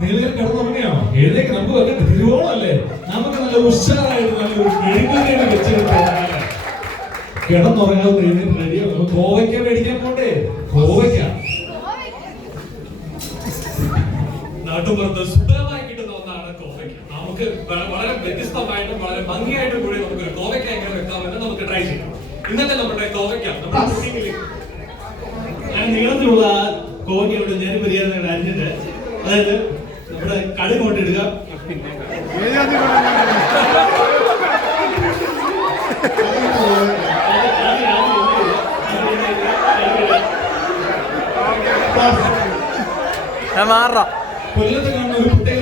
നിങ്ങൾ കിടന്നുറങ്ങിയോ? എഴുന്നേക്ക്, നമുക്ക് വെക്കട്ടെ, തിരുവോണമല്ലേ, നമുക്ക് നല്ല ഉഷാറായിട്ട് നല്ലൊരു മെഴുകുതിരി വെച്ചെടുത്ത് കിടന്നുറങ്ങാൻ എഴുന്നേറ്റ് റെഡിയോ. നമുക്ക് കോവയ്ക്ക മേടിക്കാൻ പോണ്ടേ? കോവയ്ക്ക നാട്ടുപുറത്ത് സുന്ദരമായി കിട്ടുന്ന ഒന്നാണ് കോവയ്ക്ക. നമുക്ക് വളരെ വ്യത്യസ്തമായിട്ടും വളരെ ഭംഗിയായിട്ടും കൂടി നമുക്കൊരു കോവയ്ക്ക എങ്ങനെ വെക്കാമെന്ന് നമുക്ക് ട്രൈ ചെയ്യാം. ഇന്നത്തെ നമ്മുടെ കോവയ്ക്ക ഞാൻ നീളത്തിലുള്ള കോവയ്ക്കയോട് ഞാൻ പരിഹാരം അരിഞ്ഞിട്ട്, അതായത് നമ്മുടെ കടുക് കൊണ്ടിടുക, കൊല്ലത്ത് കാണുന്ന ഒരു പ്രത്യേക